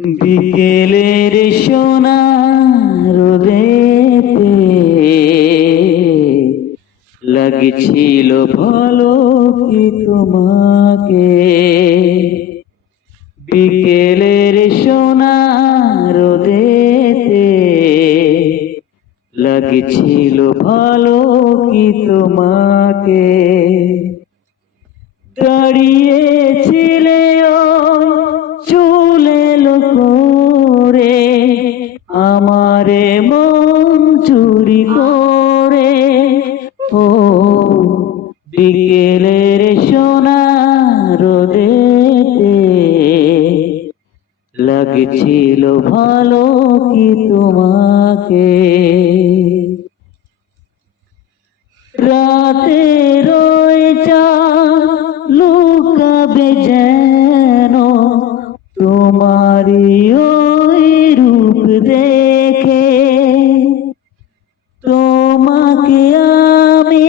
বিকেলের সোনা রোদেতে লাগছিল ভালো কি তোমাকে। বিকেলের সোনা রোদেতে লাগছিল ভালো কি তোমাকে। দাঁড়িয়েছিলে চলে করে আমারে মন চুরি করে। ও বিকেলের সোনা রোদেতে লাগছিল ভালো কি তোমাকে। রাতে রয়েছা লুকাবে যেন তোমারি ওই রূপ দেখে। তোমাকে আমি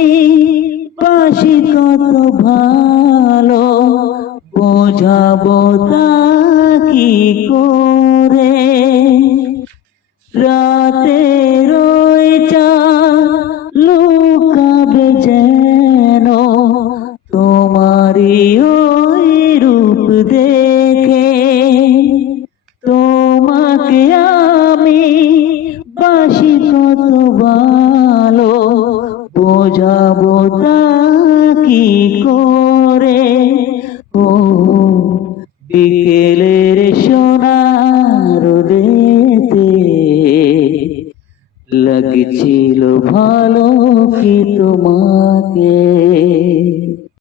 বাসি কত ভালো বোঝাবো তা কি করে। রাতে রয়েছা লুকাবে যেন তোমারি ওই রূপ দেখে। তোমাকে আমি বাসি কত ভালো বোঝাবো তা কি করে। ও বিকেলের সোনা রোদেতে লাগছিল ভালো